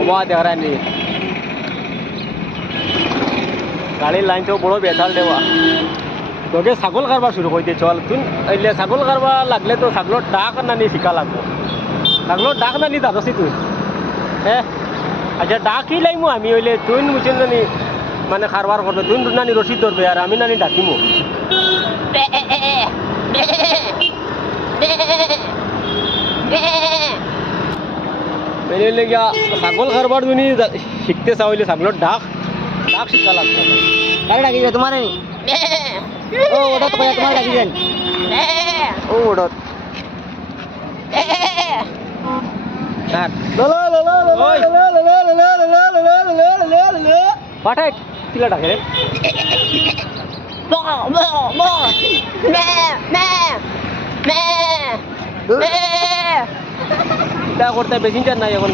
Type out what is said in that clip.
ওবা দেখারানি গাড়ির লাইন তো বড় বেতাল দেওয়া তোকে ছাগল কারবার শুরু করতে চল তুই এলে ছাগল কারবার লাগলে তো ছাগলের ডাক নানি শিকা লাগবো ছাগলের ডাক নানি জানছি তুই হ্যাঁ আচ্ছা ডাকি লাইমু আমি হইলে তুই মুছেন নানি মানে কারবার করবে তুই নানি রসিদ ধরবে আর আমি নানি ডাকিমু মেনে লেগিয়া ছাগল কারবার তুমি শিখতে চাও হইলে ছাগলের ডাক ডাক শিকা লাগবে কারে ডাকি রে তোমারে ও ওটা তো তোমার ডাকি দেন ও ওটা পাঠাই কিলা ডাকে রে করতে বেশি চার নাই এখন